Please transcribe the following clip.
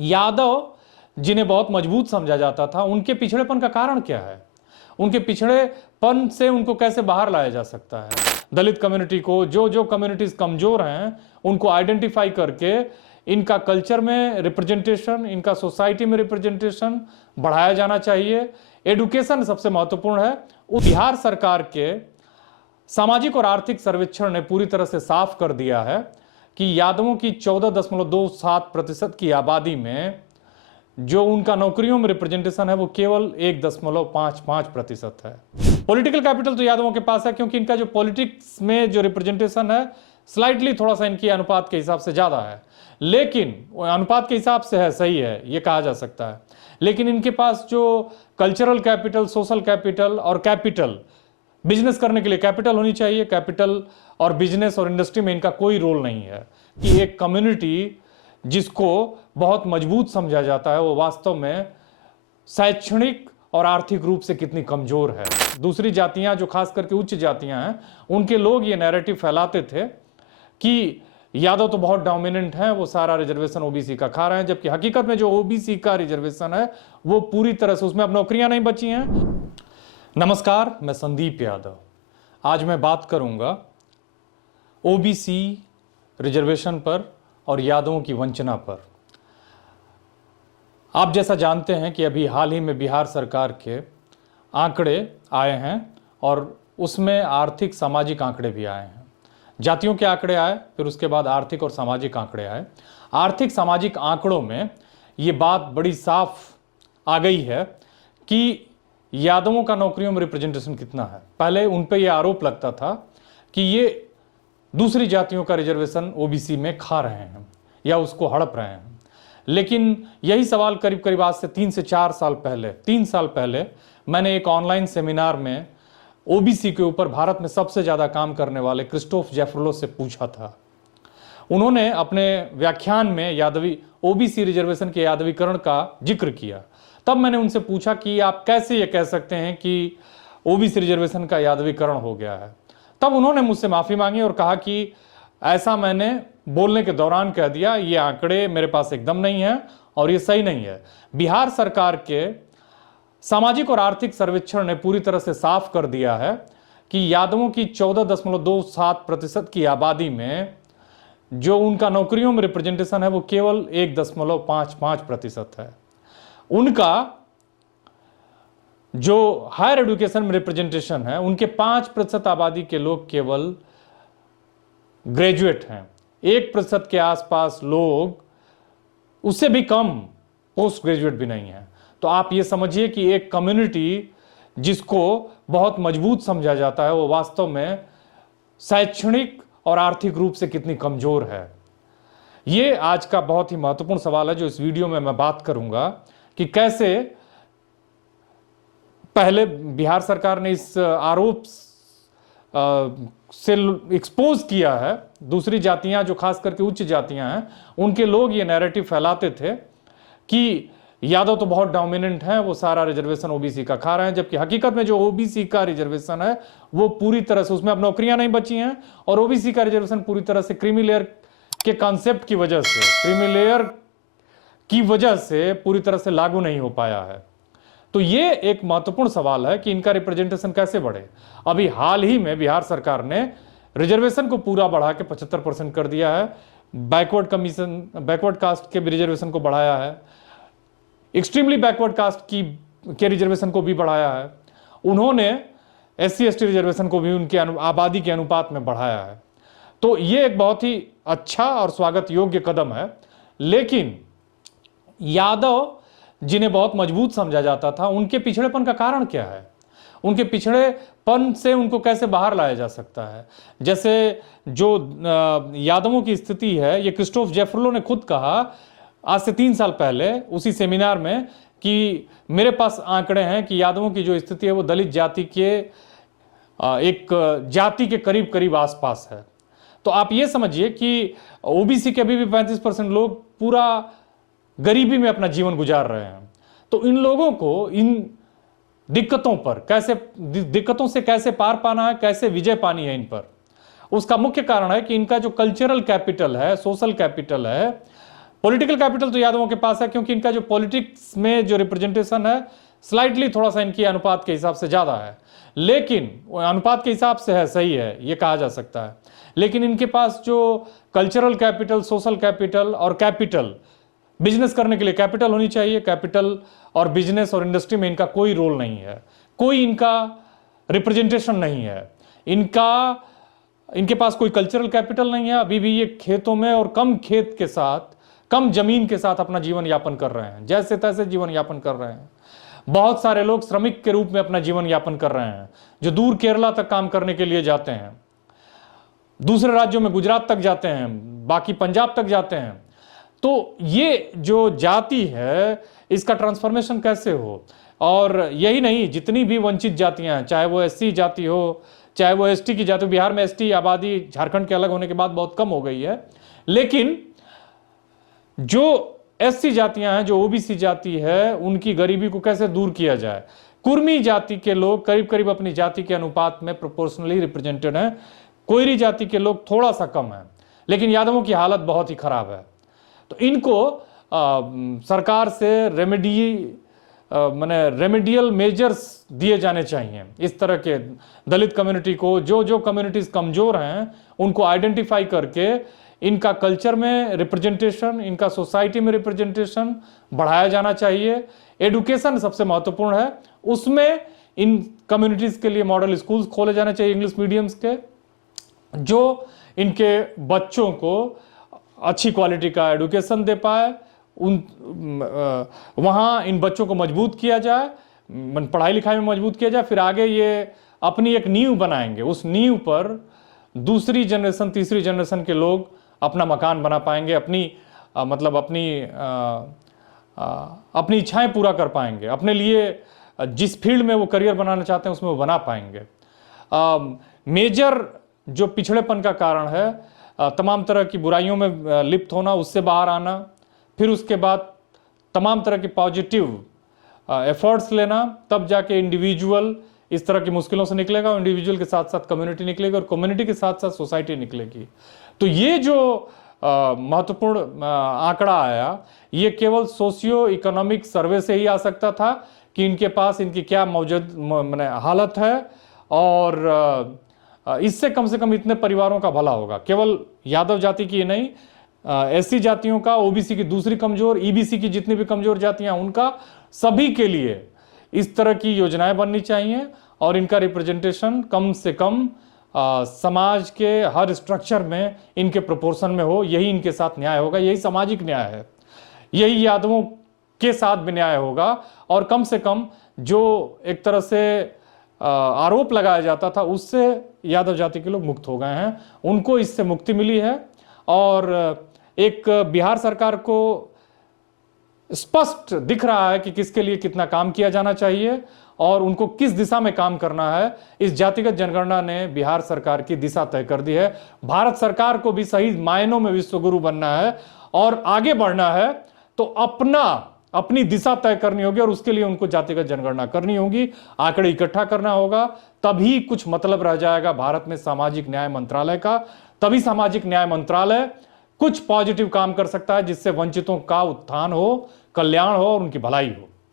यादव जिन्हें बहुत मजबूत समझा जाता था, उनके पिछड़ेपन का कारण क्या है? उनके पिछड़ेपन से उनको कैसे बाहर लाया जा सकता है? दलित कम्युनिटी को, जो जो कम्युनिटीज कमजोर हैं, उनको आइडेंटिफाई करके इनका कल्चर में रिप्रेजेंटेशन, इनका सोसाइटी में रिप्रेजेंटेशन बढ़ाया जाना चाहिए। एडुकेशन सबसे महत्वपूर्ण है। बिहार सरकार के सामाजिक और आर्थिक सर्वेक्षण ने पूरी तरह से साफ कर दिया है कि यादवों की 14.27% की आबादी में जो उनका नौकरियों में रिप्रेजेंटेशन है वो केवल 1.55% है। पॉलिटिकल कैपिटल तो यादवों के पास है, क्योंकि इनका जो पॉलिटिक्स में जो रिप्रेजेंटेशन है स्लाइटली थोड़ा सा इनकी अनुपात के हिसाब से ज्यादा है, लेकिन अनुपात के हिसाब से है, सही है, ये कहा जा सकता है। लेकिन इनके पास जो कल्चरल कैपिटल, सोशल कैपिटल और कैपिटल, बिजनेस करने के लिए कैपिटल होनी चाहिए, कैपिटल और बिजनेस और इंडस्ट्री में इनका कोई रोल नहीं है। कि एक कम्युनिटी जिसको बहुत मजबूत समझा जाता है वो वास्तव में शैक्षणिक और आर्थिक रूप से कितनी कमजोर है। दूसरी जातियां जो खास करके उच्च जातियां हैं, उनके लोग ये नैरेटिव फैलाते थे कि यादव तो बहुत डोमिनेंट हैं, वो सारा रिजर्वेशन ओबीसी का खा रहे हैं, जबकि हकीकत में जो ओबीसी का रिजर्वेशन है वो पूरी तरह से, उसमें अब नौकरियां नहीं बची हैं। नमस्कार, मैं संदीप यादव। आज मैं बात करूंगा ओबीसी रिजर्वेशन पर और यादवों की वंचना पर। आप जैसा जानते हैं कि अभी हाल ही में बिहार सरकार के आंकड़े आए हैं और उसमें आर्थिक सामाजिक आंकड़े भी आए हैं। जातियों के आंकड़े आए, फिर उसके बाद आर्थिक और सामाजिक आंकड़े आए। आर्थिक सामाजिक आंकड़ों में ये बात बड़ी साफ आ गई है कि यादवों का नौकरियों में रिप्रेजेंटेशन कितना है। पहले उन पे ये आरोप लगता था कि ये दूसरी जातियों का रिजर्वेशन ओबीसी में खा रहे हैं या उसको हड़प रहे हैं। लेकिन यही सवाल करीब करीब आज से 3 से 4 साल पहले, 3 साल पहले मैंने एक ऑनलाइन सेमिनार में ओबीसी के ऊपर भारत में सबसे ज्यादा काम करने वाले क्रिस्टोफ जेफरलो से पूछा था। उन्होंने अपने व्याख्यान में यादवी ओबीसी रिजर्वेशन के यादवीकरण का जिक्र किया। तब मैंने उनसे पूछा कि आप कैसे ये कह सकते हैं कि ओबीसी रिजर्वेशन का यादवीकरण हो गया है। तब उन्होंने मुझसे माफी मांगी और कहा कि ऐसा मैंने बोलने के दौरान कह दिया, ये आंकड़े मेरे पास एकदम नहीं है और ये सही नहीं है। बिहार सरकार के सामाजिक और आर्थिक सर्वेक्षण ने पूरी तरह से साफ कर दिया है कि यादवों की 14.27% की आबादी में जो उनका नौकरियों में रिप्रेजेंटेशन है वो केवल 1.55% है। उनका जो हायर एजुकेशन में रिप्रेजेंटेशन है, उनके 5% आबादी के लोग केवल ग्रेजुएट हैं। 1% के आसपास लोग, उससे भी कम, पोस्ट ग्रेजुएट भी नहीं है। तो आप ये समझिए कि एक कम्युनिटी जिसको बहुत मजबूत समझा जाता है वो वास्तव में शैक्षणिक और आर्थिक रूप से कितनी कमजोर है। ये आज का बहुत ही महत्वपूर्ण सवाल है जो इस वीडियो में मैं बात करूंगा कि कैसे पहले बिहार सरकार ने इस आरोप से एक्सपोज किया है। दूसरी जातियां जो खास करके उच्च जातियां हैं, उनके लोग ये नैरेटिव फैलाते थे कि यादव तो बहुत डोमिनेंट हैं, वो सारा रिजर्वेशन ओबीसी का खा रहे हैं, जबकि हकीकत में जो ओबीसी का रिजर्वेशन है वो पूरी तरह से, उसमें अब नौकरियां नहीं बची हैं और ओबीसी का रिजर्वेशन पूरी तरह से क्रीमी लेयर के कॉन्सेप्ट की वजह से, क्रीमी लेयर की वजह से पूरी तरह से लागू नहीं हो पाया है। तो ये एक महत्वपूर्ण सवाल है कि इनका रिप्रेजेंटेशन कैसे बढ़े। अभी हाल ही में बिहार सरकार ने रिजर्वेशन को पूरा बढ़ा के 75% कर दिया है। बैकवर्ड कास्ट के भी रिजर्वेशन को बढ़ाया है, एक्सट्रीमली बैकवर्ड कास्ट के रिजर्वेशन को भी बढ़ाया है। उन्होंने SC ST रिजर्वेशन को भी उनकी आबादी के अनुपात में बढ़ाया है। तो ये एक बहुत ही अच्छा और स्वागत योग्य कदम है। लेकिन यादव जिन्हें बहुत मजबूत समझा जाता था, उनके पिछड़ेपन का कारण क्या है? उनके पिछड़ेपन से उनको कैसे बाहर लाया जा सकता है? जैसे जो यादवों की स्थिति है, ये क्रिस्टोफ जेफरलो ने खुद कहा आज से 3 साल पहले उसी सेमिनार में कि मेरे पास आंकड़े हैं कि यादवों की जो स्थिति है वो दलित जाति के एक जाति के करीब करीब आसपास है। तो आप ये समझिए कि ओबीसी के अभी भी 35% लोग पूरा गरीबी में अपना जीवन गुजार रहे हैं। तो इन लोगों को इन दिक्कतों से कैसे पार पाना है, कैसे विजय पानी है इन पर, उसका मुख्य कारण है कि इनका जो कल्चरल कैपिटल है, सोशल कैपिटल है, पॉलिटिकल कैपिटल तो यादवों के पास है, क्योंकि इनका जो पॉलिटिक्स में जो रिप्रेजेंटेशन है स्लाइटली थोड़ा सा इनकी अनुपात के हिसाब से ज्यादा है, लेकिन अनुपात के हिसाब से है, सही है, ये कहा जा सकता है। लेकिन इनके पास जो कल्चरल कैपिटल, सोशल कैपिटल और कैपिटल, बिजनेस करने के लिए कैपिटल होनी चाहिए, कैपिटल और बिजनेस और इंडस्ट्री में इनका कोई रोल नहीं है, कोई इनका रिप्रेजेंटेशन नहीं है, इनके पास कोई कल्चरल कैपिटल नहीं है। अभी भी ये खेतों में और कम खेत के साथ, कम जमीन के साथ अपना जीवन यापन कर रहे हैं, जैसे तैसे जीवन यापन कर रहे हैं। बहुत सारे लोग श्रमिक के रूप में अपना जीवन यापन कर रहे हैं, जो दूर केरला तक काम करने के लिए जाते हैं, दूसरे राज्यों में गुजरात तक जाते हैं, बाकी पंजाब तक जाते हैं। तो ये जो जाति है इसका ट्रांसफॉर्मेशन कैसे हो? और यही नहीं, जितनी भी वंचित जातियां हैं, चाहे वो एससी जाति हो, चाहे वो एसटी की जाति, बिहार में एसटी आबादी झारखंड के अलग होने के बाद बहुत कम हो गई है, लेकिन जो एससी जातियां हैं, जो ओबीसी जाति है, उनकी गरीबी को कैसे दूर किया जाए। कुर्मी जाति के लोग करीब करीब अपनी जाति के अनुपात में प्रोपोर्शनली रिप्रेजेंटेड हैं, कोयरी जाति के लोग थोड़ा सा कम है, लेकिन यादवों की हालत बहुत ही खराब है। तो इनको सरकार से रेमेडियल मेजर्स दिए जाने चाहिए। इस तरह के दलित कम्युनिटी को, जो कम्युनिटीज कमजोर हैं उनको आइडेंटिफाई करके इनका कल्चर में रिप्रेजेंटेशन, इनका सोसाइटी में रिप्रेजेंटेशन बढ़ाया जाना चाहिए। एडुकेशन सबसे महत्वपूर्ण है, उसमें इन कम्युनिटीज के लिए मॉडल स्कूल्स खोले जाने चाहिए इंग्लिश मीडियम्स के, जो इनके बच्चों को अच्छी क्वालिटी का एडुकेशन दे पाए। वहाँ इन बच्चों को मजबूत किया जाए, पढ़ाई लिखाई में मजबूत किया जाए, फिर आगे ये अपनी एक नींव बनाएंगे, उस नींव पर दूसरी जनरेशन, तीसरी जनरेशन के लोग अपना मकान बना पाएंगे, अपनी इच्छाएं पूरा कर पाएंगे, अपने लिए जिस फील्ड में वो करियर बनाना चाहते हैं उसमें वो बना पाएंगे। मेजर जो पिछड़ेपन का कारण है, तमाम तरह की बुराइयों में लिप्त होना, उससे बाहर आना, फिर उसके बाद तमाम तरह के पॉजिटिव एफर्ट्स लेना, तब जाके इंडिविजुअल इस तरह की मुश्किलों से निकलेगा, और इंडिविजुअल के साथ साथ कम्युनिटी निकलेगी, और कम्युनिटी के साथ साथ सोसाइटी निकलेगी। तो ये जो महत्वपूर्ण आंकड़ा आया, ये केवल सोशियो इकोनॉमिक सर्वे से ही आ सकता था कि इनके पास इनकी क्या मौजूद हालत है, और इससे कम से कम इतने परिवारों का भला होगा। केवल यादव जाति की नहीं, एससी जातियों का, ओबीसी की दूसरी कमजोर, ईबीसी की जितनी भी कमजोर जातियां, उनका, सभी के लिए इस तरह की योजनाएं बननी चाहिए, और इनका रिप्रेजेंटेशन कम से कम समाज के हर स्ट्रक्चर में इनके प्रोपोर्शन में हो। यही इनके साथ न्याय होगा, यही सामाजिक न्याय है, यही यादवों के साथ भी न्याय होगा। और कम से कम जो एक तरह से आरोप लगाया जाता था, उससे यादव जाति के लोग मुक्त हो गए हैं, उनको इससे मुक्ति मिली है। और एक बिहार सरकार को स्पष्ट दिख रहा है कि किसके लिए कितना काम किया जाना चाहिए और उनको किस दिशा में काम करना है। इस जातिगत जनगणना ने बिहार सरकार की दिशा तय कर दी है। भारत सरकार को भी सही मायनों में विश्वगुरु बनना है और आगे बढ़ना है, तो अपनी दिशा तय करनी होगी, और उसके लिए उनको जातिगत जनगणना करनी होगी, आंकड़े इकट्ठा करना होगा, तभी कुछ मतलब रह जाएगा भारत में सामाजिक न्याय मंत्रालय का। तभी सामाजिक न्याय मंत्रालय कुछ पॉजिटिव काम कर सकता है, जिससे वंचितों का उत्थान हो, कल्याण हो और उनकी भलाई हो।